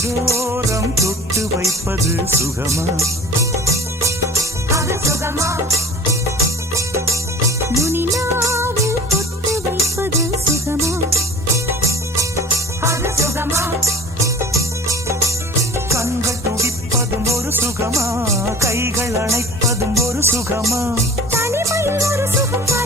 கரையோரம் தொட்டு வைப்பது சுகமா? அது சுகமா? நுனிலாவில் தொட்டு வைப்பது சுகமா? அது சுகமா? கண்கள் துடிப்பதும் ஒரு சுகமா? கைகள் அணைப்பதும் ஒரு சுகமா? தனிமையில் ஒரு சுகமா?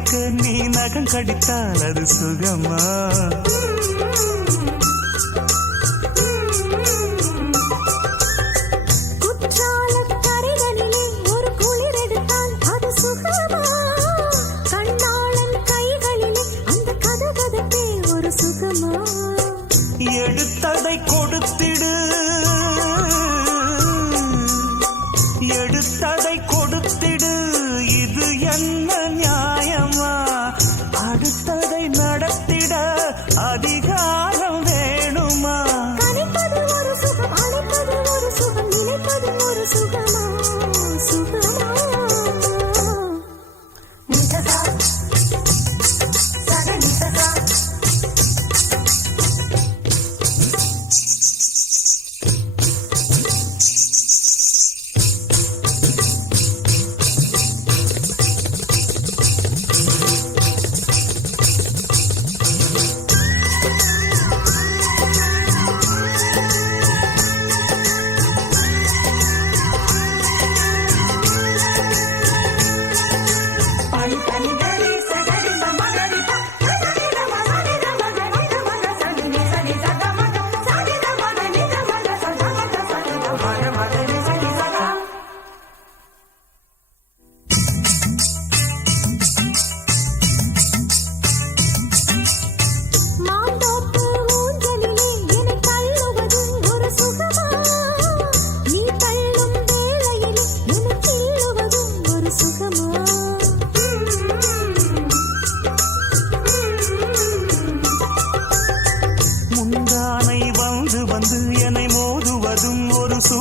எனக்கு நீ நகம் கடித்தால் அது சுகமா? சுகமா? எடுத்ததை கொடுத்திடு. Todo mundo.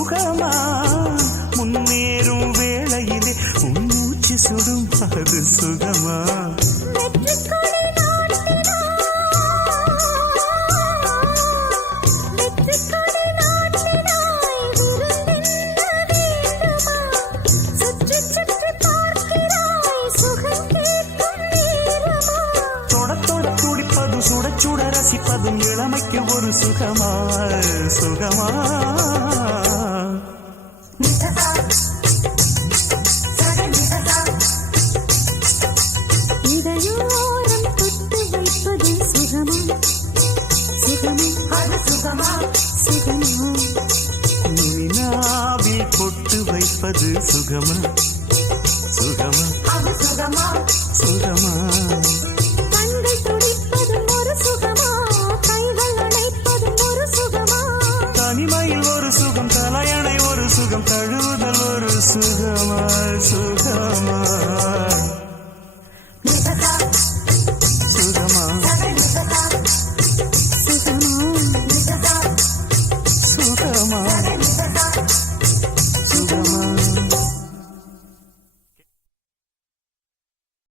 சுகமா முன்னேறும் வேளையிலே உன் மூச்சு சுடும் அது சுகமா? சுட சுட ரசிப்பதும் இளமைக்கு ஒரு சுகமா? சுகமா? சுகமா? சிகமா? நினாவில் வைப்பது சுகமா?